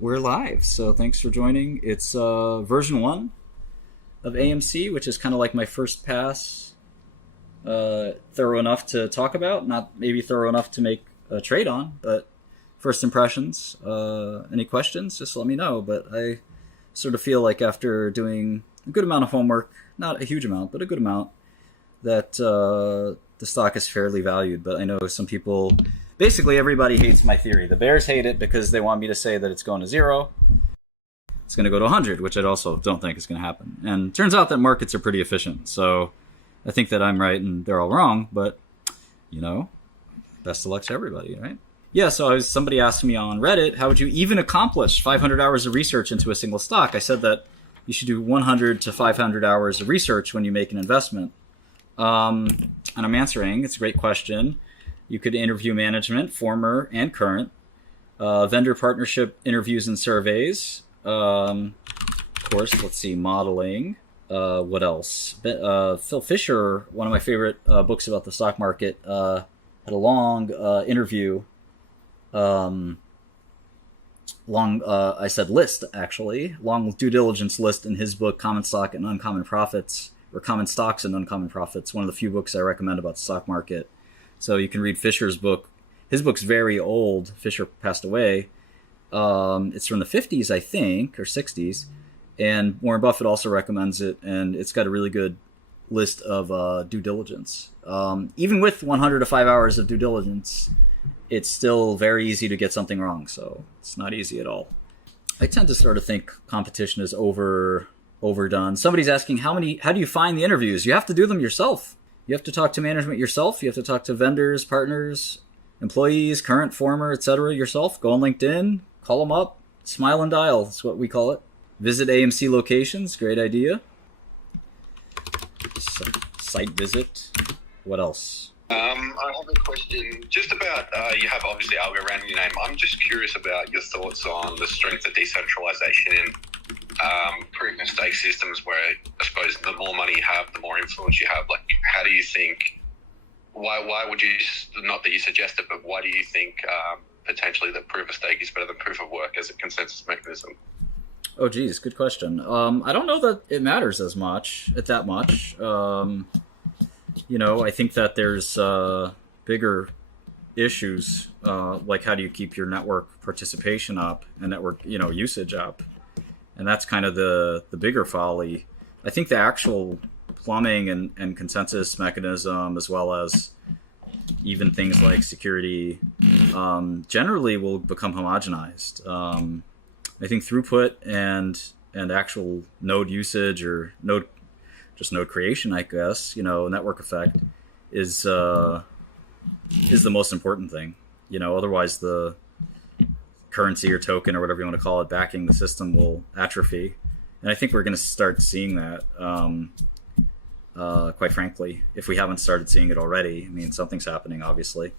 We're live, so thanks for joining. It's version 1 of AMC, which is kind of like my first pass, thorough enough to talk about, not maybe thorough enough to make a trade on, but first impressions. Any questions, just let me know. But I sort of feel like after doing a good amount of homework, not a huge amount, but a good amount, that the stock is fairly valued. But I know some people... Basically, everybody hates my theory. The bears hate it because they want me to say that it's going to 0. It's going to go to 100, which I also don't think is going to happen. And it turns out that markets are pretty efficient. So I think that I'm right and they're all wrong. But, you know, best of luck to everybody, right? Yeah, so somebody asked me on Reddit, how would you even accomplish 500 hours of research into a single stock? I said that you should do 100 to 500 hours of research when you make an investment. And I'm answering. It's a great question. You could interview management, former and current, vendor partnership interviews and surveys. Of course, let's see, modeling. What else? Phil Fisher, one of my favorite books about the stock market, had a long interview. List, actually. Long due diligence list in his book, Common Stock and Uncommon Profits, or Common Stocks and Uncommon Profits, one of the few books I recommend about the stock market. So you can read Fisher's book. His book's very old. Fisher passed away. It's from the 50s, I think, or 60s. And Warren Buffett also recommends it, and it's got a really good list of due diligence. Even with 100 to 5 hours of due diligence, it's still very easy to get something wrong. So it's not easy at all. I tend to sort of think competition is overdone. Somebody's asking, how do you find the interviews? You have to do them yourself. You have to talk to management yourself. You have to talk to vendors, partners, employees, current, former, etc. yourself. Go on LinkedIn, call them up, smile and dial. That's what we call it. Visit AMC locations. Great idea. Site visit. What else? I have a question just about, you have obviously algo around your name. I'm just curious about your thoughts on the strength of decentralization in proof of stake systems where I suppose the more money you have, the more influence you have. Like, how do you think, why would you, not that you suggest it, but why do you think potentially that proof of stake is better than proof of work as a consensus mechanism? Oh, geez, good question. I don't know that it matters that much. I think that there's bigger issues, like how do you keep your network participation up and network, usage up? And that's kind of the bigger folly. I think the actual plumbing and consensus mechanism, as well as even things like security, generally will become homogenized. I think throughput and actual node usage or node creation, I guess, network effect is the most important thing. Otherwise the currency or token or whatever you want to call it backing the system will atrophy. And I think we're going to start seeing that, quite frankly, if we haven't started seeing it already. I mean, something's happening, obviously.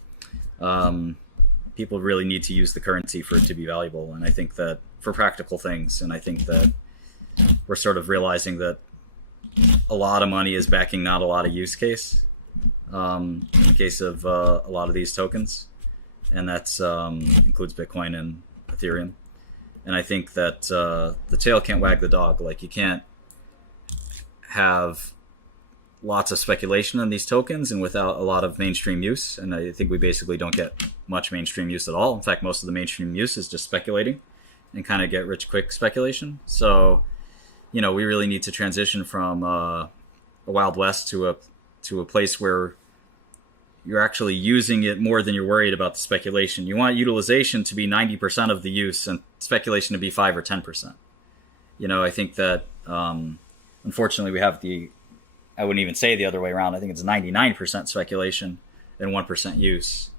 People really need to use the currency for it to be valuable. And I think that for practical things, and I think that we're sort of realizing that a lot of money is backing not a lot of use case in the case of a lot of these tokens. And that's includes Bitcoin and Ethereum. And I think that the tail can't wag the dog. Like, you can't have lots of speculation on these tokens and without a lot of mainstream use. And I think we basically don't get much mainstream use at all. In fact, most of the mainstream use is just speculating and kind of get rich quick speculation. So, we really need to transition from a Wild West to a place where you're actually using it more than you're worried about the speculation. You want utilization to be 90% of the use and speculation to be 5 or 10%. I think that, unfortunately, we have I wouldn't even say the other way around. I think it's 99% speculation and 1% use.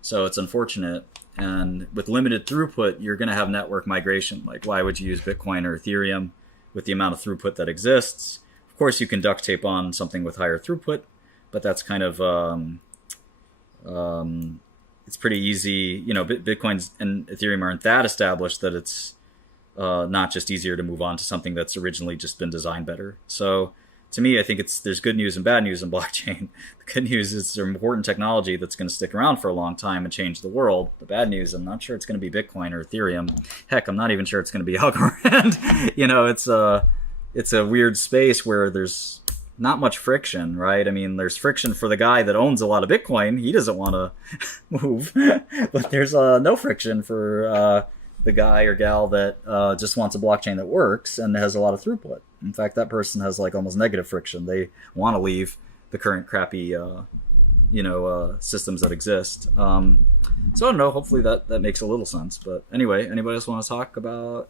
So it's unfortunate. And with limited throughput, you're going to have network migration. Like, why would you use Bitcoin or Ethereum with the amount of throughput that exists? Of course, you can duct tape on something with higher throughput, but that's kind of... it's pretty easy. Bitcoins and Ethereum aren't that established that it's not just easier to move on to something that's originally just been designed better. So to me, I think there's good news and bad news in blockchain. The good news is it's an important technology that's going to stick around for a long time and change the world. The bad news, I'm not sure it's going to be Bitcoin or Ethereum. Heck, I'm not even sure it's going to be Algorand. You know, it's a weird space where there's not much friction, right? I mean, there's friction for the guy that owns a lot of Bitcoin. He doesn't want to move. But there's no friction for the guy or gal that just wants a blockchain that works and has a lot of throughput. In fact, that person has like almost negative friction. They want to leave the current crappy, systems that exist. So I don't know. Hopefully that makes a little sense. But anyway, anybody else want to talk about?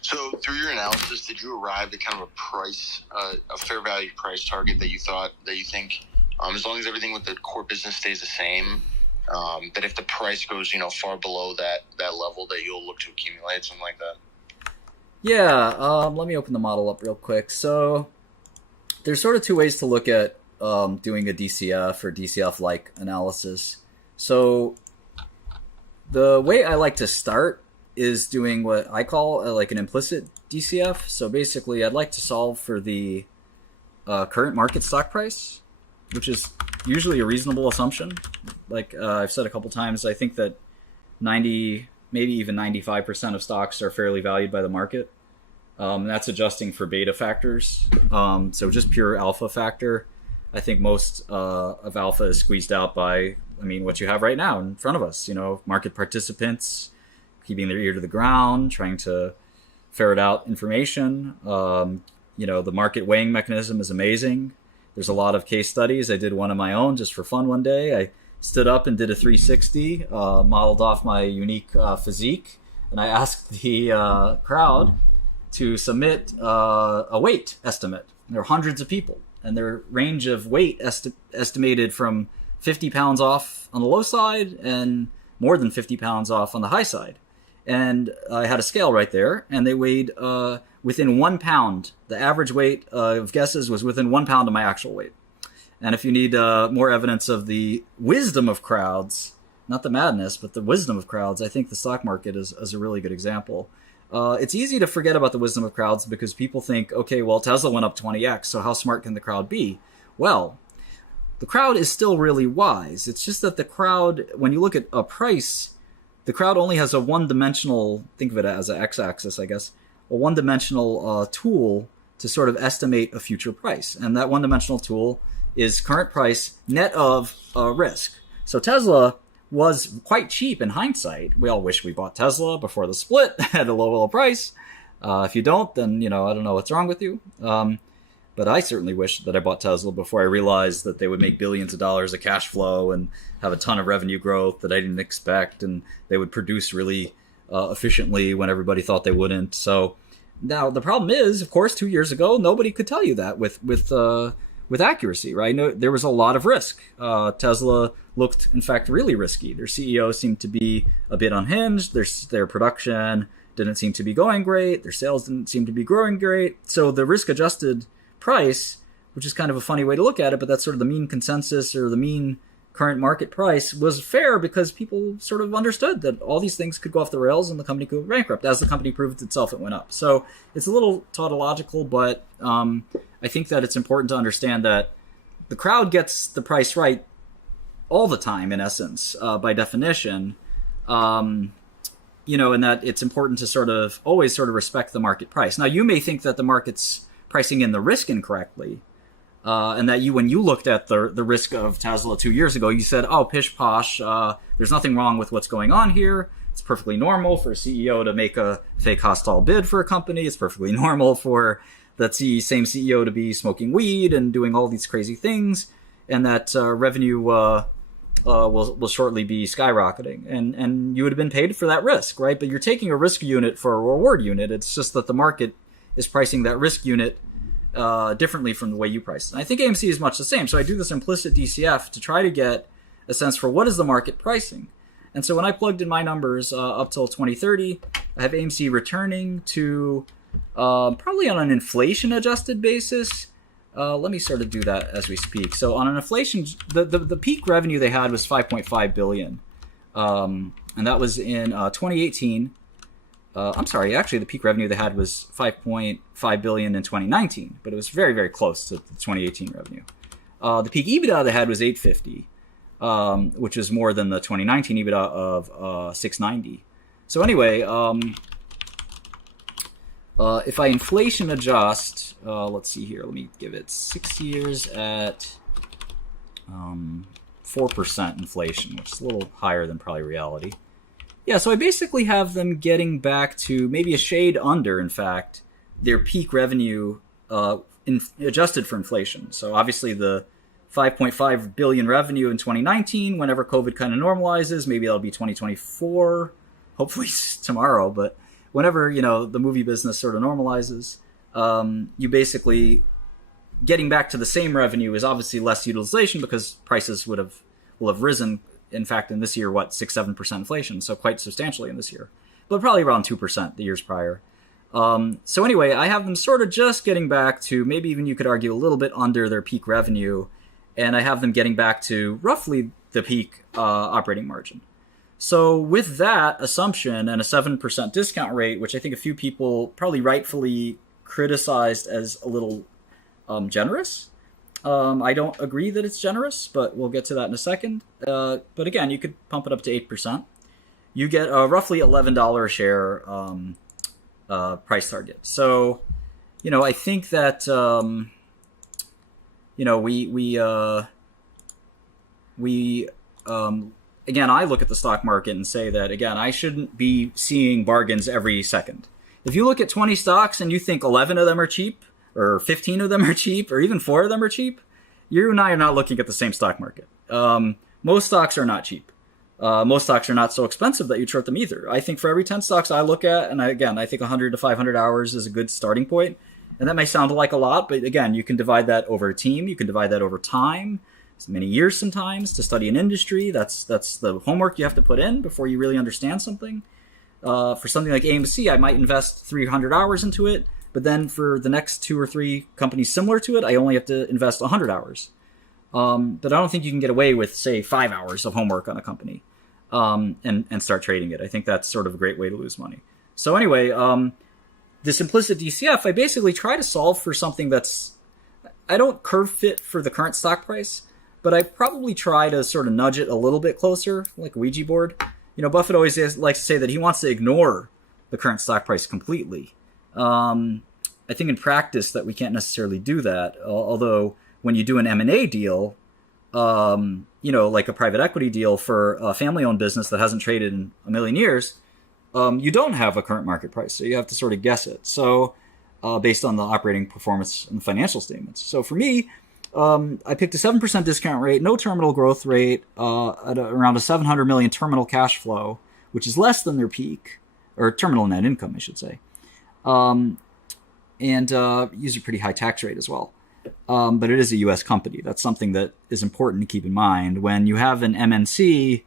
So through your analysis, did you arrive at kind of a price, a fair value price target that you think, as long as everything with the core business stays the same, that if the price goes, far below that level, that you'll look to accumulate, something like that? Yeah, let me open the model up real quick. So there's sort of two ways to look at doing a DCF or DCF-like analysis. So the way I like to start is doing what I call like an implicit DCF. So basically, I'd like to solve for the current market stock price, which is usually a reasonable assumption. Like I've said a couple times, I think that 90, maybe even 95% of stocks are fairly valued by the market. That's adjusting for beta factors. So just pure alpha factor. I think most of alpha is squeezed out by, what you have right now in front of us. Market participants keeping their ear to the ground, trying to ferret out information. The market weighing mechanism is amazing. There's a lot of case studies. I did one of my own just for fun one day. I stood up and did a 360, modeled off my unique physique, and I asked the crowd to submit a weight estimate. There are hundreds of people, and their range of weight estimated from 50 pounds off on the low side and more than 50 pounds off on the high side. And I had a scale right there, and they weighed within 1 pound. The average weight of guesses was within 1 pound of my actual weight. And if you need more evidence of the wisdom of crowds, not the madness, but the wisdom of crowds, I think the stock market is a really good example. It's easy to forget about the wisdom of crowds because people think, okay, well, Tesla went up 20x, so how smart can the crowd be? Well, the crowd is still really wise. It's just that the crowd, when you look at a price, the crowd only has a one-dimensional, think of it as an x-axis, I guess, a one-dimensional tool to sort of estimate a future price. And that one-dimensional tool is current price net of risk. So Tesla was quite cheap in hindsight. We all wish we bought Tesla before the split at a low price. If you don't, then, I don't know what's wrong with you. But I certainly wish that I bought Tesla before I realized that they would make billions of dollars of cash flow and have a ton of revenue growth that I didn't expect, and they would produce really efficiently when everybody thought they wouldn't. So now the problem is, of course, 2 years ago, nobody could tell you that with accuracy, right? No, there was a lot of risk. Tesla looked, in fact, really risky. Their CEO seemed to be a bit unhinged. Their production didn't seem to be going great. Their sales didn't seem to be growing great. So the risk-adjusted price, which is kind of a funny way to look at it, but that's sort of the mean consensus or the mean current market price, was fair because people sort of understood that all these things could go off the rails and the company could go bankrupt. As the company proved itself, it went up. So it's a little tautological, but I think that it's important to understand that the crowd gets the price right all the time, in essence, by definition, and that it's important to always respect the market price. Now, you may think that the market's pricing in the risk incorrectly, and that when you looked at the risk of Tesla 2 years ago, you said, oh, pish posh, there's nothing wrong with what's going on here. It's perfectly normal for a CEO to make a fake hostile bid for a company. It's perfectly normal for that same CEO to be smoking weed and doing all these crazy things, and that revenue will shortly be skyrocketing. And you would have been paid for that risk, right? But you're taking a risk unit for a reward unit. It's just that the market is pricing that risk unit differently from the way you price it. And I think AMC is much the same. So I do this implicit DCF to try to get a sense for what is the market pricing. And so when I plugged in my numbers up till 2030, I have AMC returning to probably on an inflation-adjusted basis. Let me sort of do that as we speak. So on an inflation, the peak revenue they had was $5.5 billion. And that was in 2018. I'm sorry, actually the peak revenue they had was $5.5 billion in 2019, but it was very, very close to the 2018 revenue. The peak EBITDA they had was 850, which is more than the 2019 EBITDA of 690. So anyway, if I inflation adjust, let's see here, let me give it 6 years at 4% inflation, which is a little higher than probably reality. Yeah, so I basically have them getting back to maybe a shade under, in fact, their peak revenue adjusted for inflation. So obviously the 5.5 billion revenue in 2019, whenever COVID kind of normalizes, maybe that'll be 2024, hopefully tomorrow, but whenever, the movie business sort of normalizes, you basically getting back to the same revenue is obviously less utilization because prices will have risen. In fact, in this year, 6-7% inflation, so quite substantially in this year, but probably around 2% the years prior. So anyway, I have them sort of just getting back to maybe even you could argue a little bit under their peak revenue, and I have them getting back to roughly the peak operating margin. So with that assumption and a 7% discount rate, which I think a few people probably rightfully criticized as a little generous. I don't agree that it's generous, but we'll get to that in a second. But again, you could pump it up to 8%. You get a roughly $11 a share price target. So, I think that, again, I look at the stock market and say that, again, I shouldn't be seeing bargains every second. If you look at 20 stocks and you think 11 of them are cheap, or 15 of them are cheap, or even 4 of them are cheap, you and I are not looking at the same stock market. Most stocks are not cheap. Most stocks are not so expensive that you short them either. I think for every 10 stocks I look at, and I think 100 to 500 hours is a good starting point. And that may sound like a lot, but again, you can divide that over a team. You can divide that over time. It's many years sometimes to study an industry. That's the homework you have to put in before you really understand something. For something like AMC, I might invest 300 hours into it. But then for the next 2 or 3 companies similar to it, I only have to invest 100 hours. But I don't think you can get away with, say, 5 hours of homework on a company and start trading it. I think that's sort of a great way to lose money. So anyway, this implicit DCF, I basically try to solve for something that's, I don't curve fit for the current stock price, but I probably try to sort of nudge it a little bit closer, like a Ouija board. Buffett always likes to say that he wants to ignore the current stock price completely. I think in practice that we can't necessarily do that. Although when you do an M&A deal, like a private equity deal for a family-owned business that hasn't traded in a million years, you don't have a current market price. So you have to sort of guess it. So based on the operating performance and the financial statements. So for me, I picked a 7% discount rate, no terminal growth rate, at around a 700 million terminal cash flow, which is less than their peak, or terminal net income, I should say. And use a pretty high tax rate as well. But it is a U.S. company. That's something that is important to keep in mind. When you have an MNC,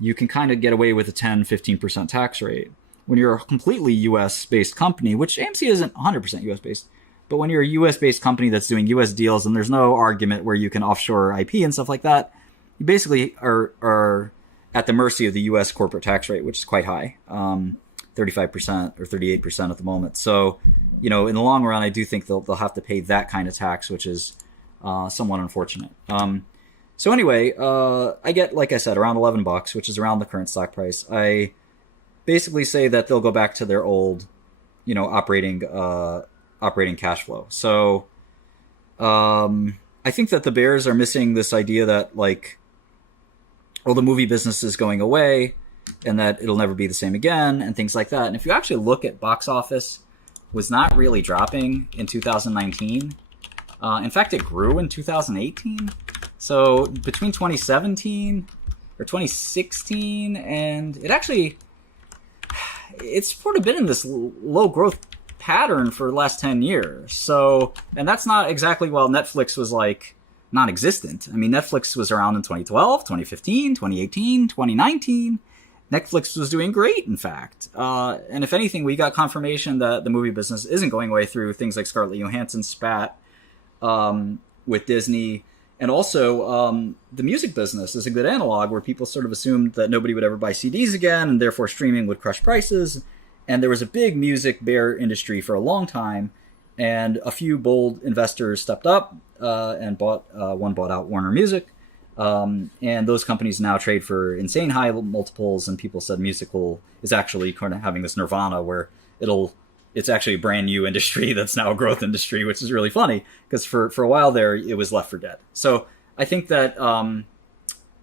you can kind of get away with a 10-15% tax rate. When you're a completely U.S.-based company, which AMC isn't 100% U.S.-based, but when you're a U.S.-based company that's doing U.S. deals and there's no argument where you can offshore IP and stuff like that, you basically are at the mercy of the U.S. corporate tax rate, which is quite high. 35% or 38% at the moment. So, in the long run, I do think they'll have to pay that kind of tax, which is somewhat unfortunate. So anyway, I get, like I said, around $11, which is around the current stock price. I basically say that they'll go back to their old, operating cash flow. So I think that the bears are missing this idea that the movie business is going away, and that it'll never be the same again, and things like that. And if you actually look at box office, was not really dropping in 2019. In fact, it grew in 2018. So between 2017 or 2016, and it's sort of been in this low growth pattern for the last 10 years. So, and that's not exactly while Netflix was non-existent. I mean, Netflix was around in 2012, 2015, 2018, 2019. Netflix was doing great, in fact. And if anything, we got confirmation that the movie business isn't going away through things like Scarlett Johansson's spat with Disney. And also, the music business is a good analog where people sort of assumed that nobody would ever buy CDs again, and therefore streaming would crush prices. And there was a big music bear industry for a long time, and a few bold investors stepped up and bought out Warner Music. And those companies now trade for insane high multiples, and people said musical is actually kind of having this nirvana where it's actually a brand new industry that's now a growth industry, which is really funny because for a while there it was left for dead. So I think that the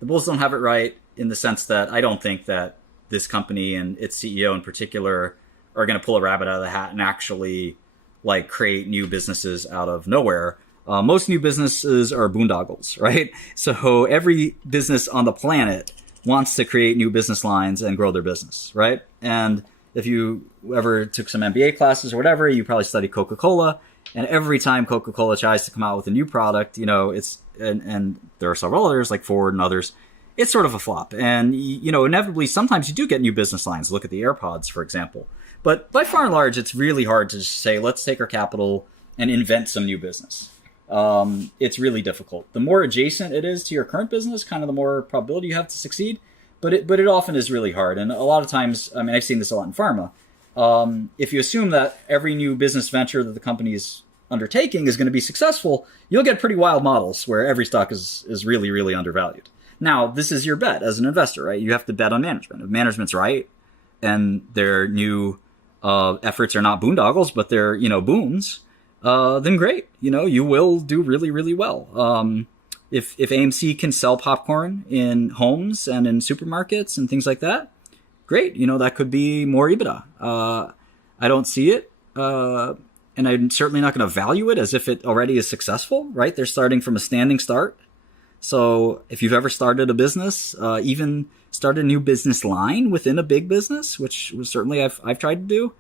bulls don't have it right in the sense that I don't think that this company and its CEO in particular are going to pull a rabbit out of the hat and actually like create new businesses out of nowhere. Most new businesses are boondoggles, right? So every business on the planet wants to create new business lines and grow their business, right? And if you ever took some MBA classes or whatever, you probably studied Coca-Cola. And every time Coca-Cola tries to come out with a new product, and there are several others like Ford and others, it's sort of a flop. And, inevitably, sometimes you do get new business lines. Look at the AirPods, for example. But by far and large, it's really hard to just say, let's take our capital and invent some new business. It's really difficult. The more adjacent it is to your current business, kind of the more probability you have to succeed. But it often is really hard. And a lot of times, I've seen this a lot in pharma. If you assume that every new business venture that the company is undertaking is going to be successful, you'll get pretty wild models where every stock is really, really undervalued. Now, this is your bet as an investor, right? You have to bet on management. If management's right and their new efforts are not boondoggles, but they're, boons, then great. You will do really, really well. If AMC can sell popcorn in homes and in supermarkets and things like that, great. That could be more EBITDA. I don't see it. And I'm certainly not going to value it as if it already is successful, right? They're starting from a standing start. So if you've ever started a business, even started a new business line within a big business, which certainly I've tried to do,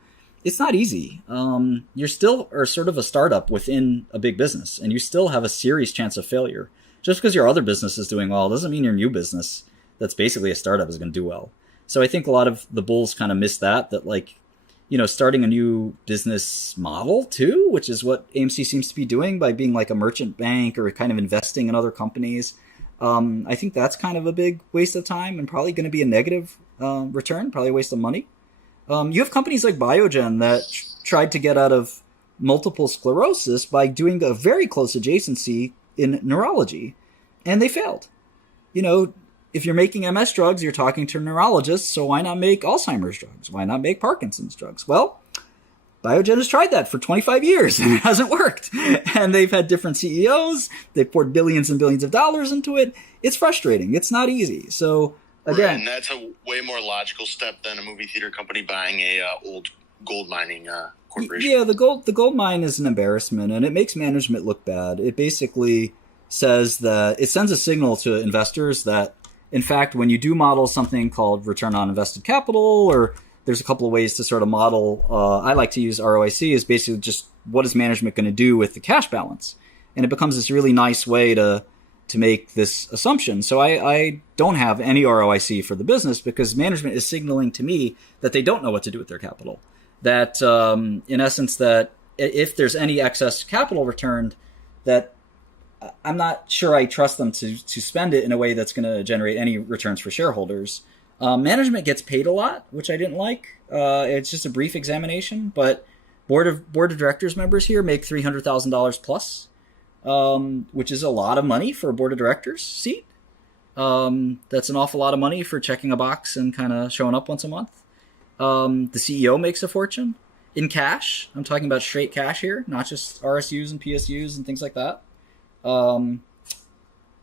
it's not easy. You still are sort of a startup within a big business, and you still have a serious chance of failure. Just because your other business is doing well doesn't mean your new business that's basically a startup is going to do well. So I think a lot of the bulls kind of miss that starting a new business model too, which is what AMC seems to be doing by being like a merchant bank or kind of investing in other companies. I think that's kind of a big waste of time and probably going to be a negative return, probably a waste of money. You have companies like Biogen that tried to get out of multiple sclerosis by doing a very close adjacency in neurology, and they failed. If you're making MS drugs, you're talking to neurologists, so why not make Alzheimer's drugs? Why not make Parkinson's drugs? Well, Biogen has tried that for 25 years and it hasn't worked. And they've had different CEOs. They've poured billions and billions of dollars into it. It's frustrating. It's not easy. So again, right, and that's a way more logical step than a movie theater company buying a old gold mining corporation. Yeah, the gold mine is an embarrassment, and it makes management look bad. It basically says that it sends a signal to investors that, in fact, when you do model something called return on invested capital, or there's a couple of ways to sort of model, I like to use ROIC, is basically just what is management going to do with the cash balance? And it becomes this really nice way to make this assumption. So I don't have any ROIC for the business because management is signaling to me that they don't know what to do with their capital. That, in essence, that if there's any excess capital returned, that I'm not sure I trust them to spend it in a way that's going to generate any returns for shareholders. Management gets paid a lot, which I didn't like. It's just a brief examination, but board of directors members here make $300,000 plus, which is a lot of money for a board of directors seat. That's an awful lot of money for checking a box and kind of showing up once a month. The CEO makes a fortune in cash. I'm talking about straight cash here, not just RSUs and PSUs and things like that. I'm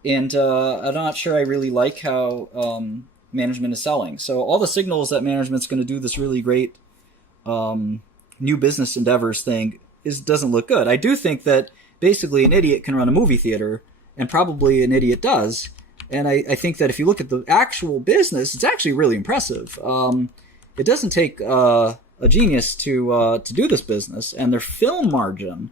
not sure I really like how management is selling. So all the signals that management's going to do this really great new business endeavors thing doesn't look good. I do think that basically an idiot can run a movie theater, and probably an idiot does. And I think that if you look at the actual business, it's actually really impressive. It doesn't take a genius to do this business, and their film margin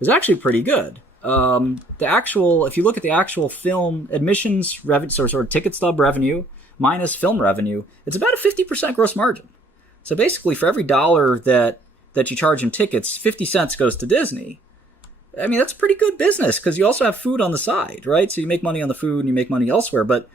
is actually pretty good. If you look at the actual film admissions revenue, sort of ticket stub revenue minus film revenue, it's about a 50% gross margin. So basically, for every dollar that you charge in tickets, 50 cents goes to Disney. That's pretty good business because you also have food on the side, right? So you make money on the food and you make money elsewhere. But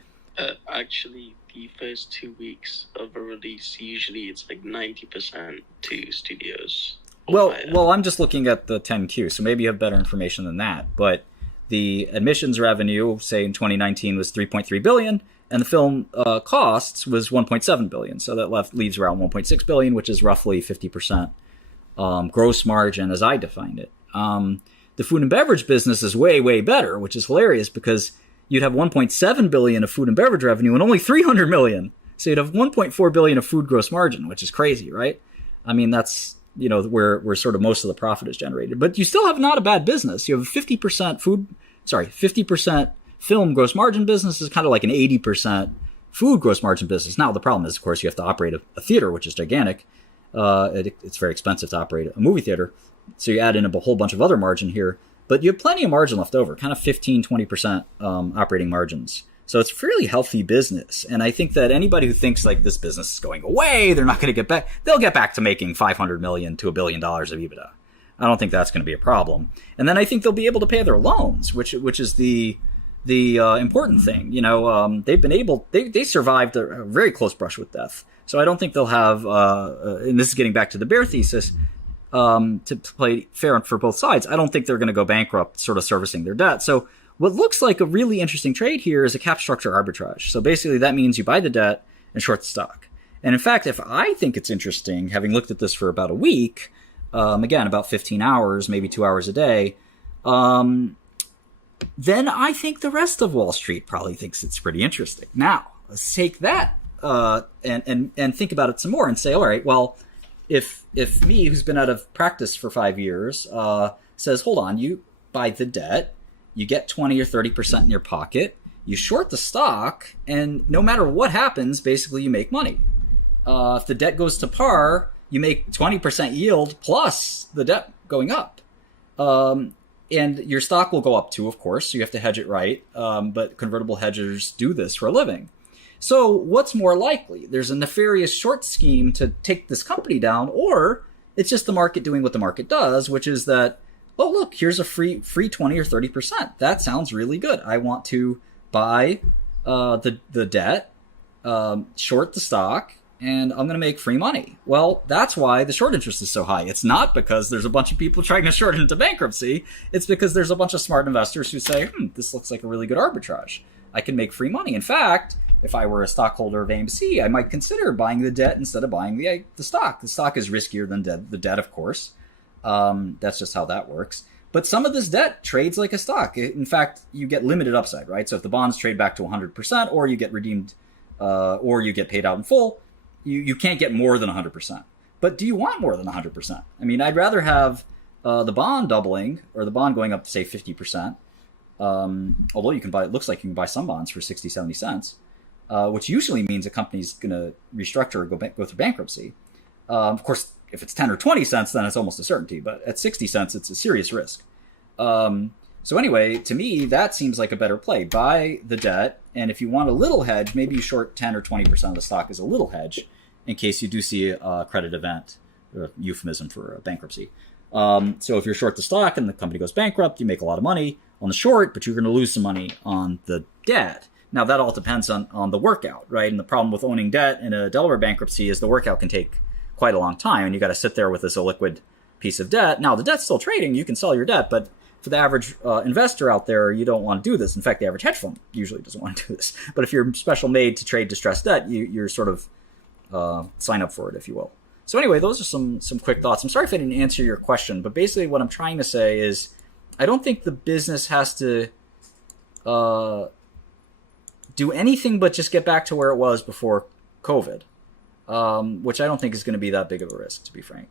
actually, the first 2 weeks of a release, usually it's like 90% to studios. Well, I'm just looking at the 10Q, so maybe you have better information than that. But the admissions revenue, say in 2019, was $3.3 billion, and the film costs was $1.7 billion. So that leaves around $1.6 billion, which is roughly 50% gross margin, as I defined it. The food and beverage business is way, way better, which is hilarious because you'd have $1.7 billion of food and beverage revenue and only $300 million. So you'd have $1.4 billion of food gross margin, which is crazy, right? I mean, that's, where sort of most of the profit is generated. But you still have not a bad business. You have a 50% film gross margin business is kind of like an 80% food gross margin business. Now, the problem is, of course, you have to operate a theater, which is gigantic. It's very expensive to operate a movie theater. So you add in a whole bunch of other margin here. But you have plenty of margin left over, kind of 15-20% operating margins. So it's a fairly healthy business. And I think that anybody who thinks like this business is going away, they're not going to get back, they'll get back to making $500 million to $1 billion of EBITDA. I don't think that's going to be a problem. And then I think they'll be able to pay their loans, which is the important thing. They've been able, they survived a very close brush with death. So I don't think they'll have, and this is getting back to the bear thesis, to play fair for both sides. I don't think they're going to go bankrupt sort of servicing their debt. So what looks like a really interesting trade here is a cap structure arbitrage. So basically that means you buy the debt and short the stock. And in fact, if I think it's interesting, having looked at this for about a week, again, about 15 hours, maybe 2 hours a day, then I think the rest of Wall Street probably thinks it's pretty interesting. Now, let's take that and think about it some more and say, all right, well, if me, who's been out of practice for 5 years, says, hold on, you buy the debt, you get 20 or 30% in your pocket, you short the stock, and no matter what happens, basically you make money. If the debt goes to par, you make 20% yield plus the debt going up. And your stock will go up too, of course, so you have to hedge it right. But convertible hedgers do this for a living. So what's more likely? There's a nefarious short scheme to take this company down, or it's just the market doing what the market does, which is that, oh, look, here's a free 20 or 30%. That sounds really good. I want to buy the debt, short the stock, and I'm going to make free money. Well, that's why the short interest is so high. It's not because there's a bunch of people trying to short it into bankruptcy. It's because there's a bunch of smart investors who say, this looks like a really good arbitrage. I can make free money. In fact, if I were a stockholder of AMC, I might consider buying the debt instead of buying the stock. The stock is riskier than the debt, of course. That's just how that works. But some of this debt trades like a stock. In fact, you get limited upside, right? So if the bonds trade back to 100%, or you get redeemed, or you get paid out in full, you can't get more than 100%. But do you want more than 100%? I mean, I'd rather have the bond doubling, or the bond going up to, say, 50%. Although it looks like you can buy some bonds for 60, 70 cents, which usually means a company's going to restructure or go through bankruptcy. Of course, if it's 10 or 20 cents, then it's almost a certainty. But at 60 cents, it's a serious risk. So anyway, to me, that seems like a better play. Buy the debt, and if you want a little hedge, maybe you short 10 or 20% of the stock as a little hedge in case you do see a credit event, or a euphemism for bankruptcy. So if you're short the stock and the company goes bankrupt, you make a lot of money on the short, but you're going to lose some money on the debt. Now, that all depends on the workout, right? And the problem with owning debt in a Delaware bankruptcy is the workout can take quite a long time, and you got to sit there with this illiquid piece of debt. Now, the debt's still trading. You can sell your debt, but for the average investor out there, you don't want to do this. In fact, the average hedge fund usually doesn't want to do this. But if you're special made to trade distressed debt, you're sort of sign up for it, if you will. So anyway, those are some quick thoughts. I'm sorry if I didn't answer your question, but basically what I'm trying to say is I don't think the business has to do anything but just get back to where it was before COVID, which I don't think is going to be that big of a risk, to be frank.